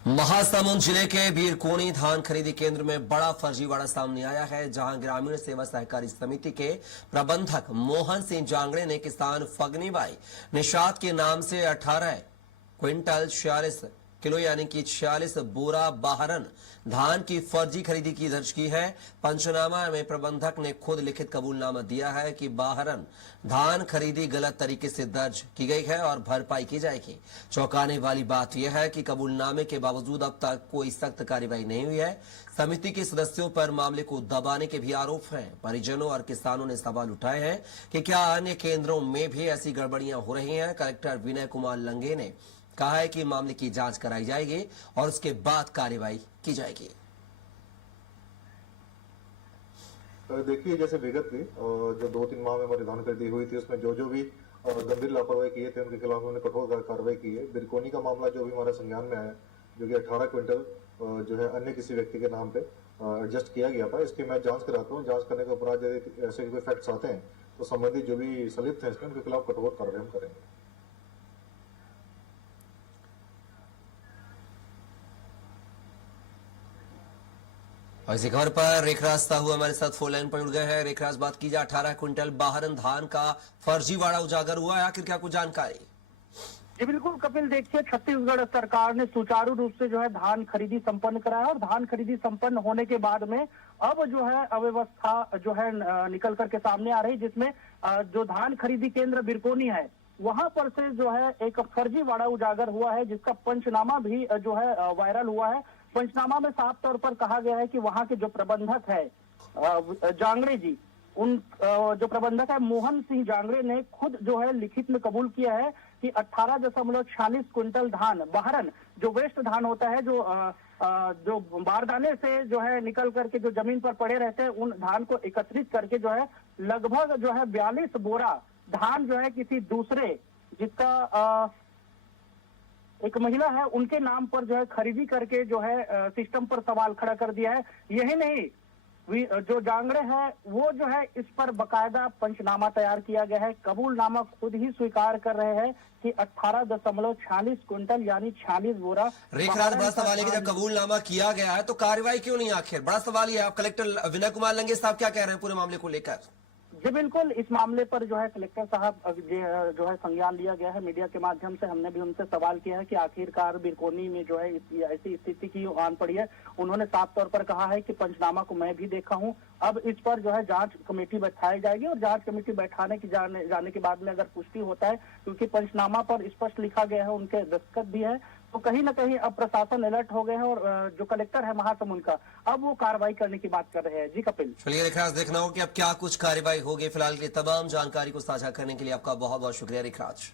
महासमुंद जिले के बीरकोनी धान खरीदी केंद्र में बड़ा फर्जीवाड़ा सामने आया है, जहां ग्रामीण सेवा सहकारी समिति के प्रबंधक मोहन सिंह जांगड़े ने किसान फगनीबाई निषाद के नाम से 18 क्विंटल 46 किलो यानी कि 46 बोरा बाहरन धान की फर्जी खरीदी की दर्ज की है। पंचनामा में प्रबंधक ने खुद लिखित कबूलनामा दिया है कि बाहरन धान खरीदी गलत तरीके से दर्ज की गई है और भरपाई की जाएगी। चौंकाने वाली बात यह है कि कबूलनामे के बावजूद अब तक कोई सख्त कार्रवाई नहीं हुई है। समिति के सदस्यों पर मामले को दबाने के भी आरोप हैं। परिजनों और किसानों ने सवाल उठाए हैं कि क्या अन्य केंद्रों में भी ऐसी गड़बड़ियां हो रही हैं। कलेक्टर विनय कुमार लंगे ने कहा है कि मामले की जांच कराई जाएगी और उसके बाद कार्रवाई की जाएगी। देखिए, जैसे विगत की जो 2-3 माह में हमारी धान खरीदी हुई थी, उसमें जो भी गंभीर लापरवाही किए थे उनके खिलाफ उन्होंने कठोर कार्रवाई की है। बिरकोनी का मामला जो भी हमारे संज्ञान में आया, जो कि 18 क्विंटल जो है अन्य किसी व्यक्ति के नाम पे एडजस्ट किया गया था, इसकी मैं जांच कराता हूँ। जांच करने के उपरांत यदि ऐसे कोई फैक्ट्स आते हैं तो संबंधित जो भी संलिप्त हैं इसमें उनके खिलाफ कठोर कार्रवाई हम करेंगे। और इसी खबर पर रेखराज साहू हमारे साथ फोन लाइन पर जुड़ गए हैं। रेखराज, बात की जाए 18 क्विंटल बाहरन धान का फर्जीवाड़ा उजागर हुआ है, आखिर क्या कुछ जानकारी? जी बिल्कुल कपिल, देखिए छत्तीसगढ़ सरकार ने सुचारू रूप से जो है धान खरीदी संपन्न कराया और धान खरीदी संपन्न होने के बाद में अब जो है अव्यवस्था जो है निकल करके सामने आ रही, जिसमें जो धान खरीदी केंद्र बिरकोनी है वहां पर से जो है एक फर्जीवाड़ा उजागर हुआ है, जिसका पंचनामा भी जो है वायरल हुआ है। पंचनामा में साफ तौर पर कहा गया है कि वहां के जो प्रबंधक है जांगड़े जी, उन जो प्रबंधक है मोहन सिंह जांगड़े ने खुद जो है लिखित में कबूल किया है कि 18.46 क्विंटल धान बाहरन, जो वेस्ट धान होता है, जो बारदाने से जो है निकल करके जो जमीन पर पड़े रहते हैं, उन धान को एकत्रित करके जो है लगभग जो है 42 बोरा धान जो है किसी दूसरे, जिसका एक महिला है, उनके नाम पर जो है खरीदी करके जो है सिस्टम पर सवाल खड़ा कर दिया है। यही नहीं, जो जांगड़े है वो जो है इस पर बकायदा पंचनामा तैयार किया गया है। कबूलनामा खुद ही स्वीकार कर रहे हैं कि 18.46 क्विंटल यानी 46 बोरा। रेखराज, बड़ा सवाल है कि जब कबूलनामा किया गया है तो कार्रवाई क्यों नहीं? आखिर बड़ा सवाल यह है। आप कलेक्टर विनय कुमार लंगे साहब क्या कह रहे हैं पूरे मामले को लेकर? जी बिल्कुल, इस मामले पर जो है कलेक्टर साहब जो है संज्ञान लिया गया है। मीडिया के माध्यम से हमने भी उनसे सवाल किया है कि आखिरकार बिरकोनी में जो है ऐसी स्थिति की आन पड़ी है। उन्होंने साफ तौर पर कहा है कि पंचनामा को मैं भी देखा हूं, अब इस पर जो है जांच कमेटी बैठाई जाएगी और जांच कमेटी बैठाने की जाने के बाद में अगर पुष्टि होता है, क्योंकि पंचनामा पर स्पष्ट लिखा गया है, उनके दस्तखत भी है, तो कहीं ना कहीं अब प्रशासन अलर्ट हो गए हैं और जो कलेक्टर है महासमुंद का, अब वो कार्रवाई करने की बात कर रहे हैं। जी कपिल, चलिए रेखराज, देखना हो कि अब क्या कुछ कार्रवाई होगी। फिलहाल की तमाम जानकारी को साझा करने के लिए आपका बहुत बहुत शुक्रिया रेखराज।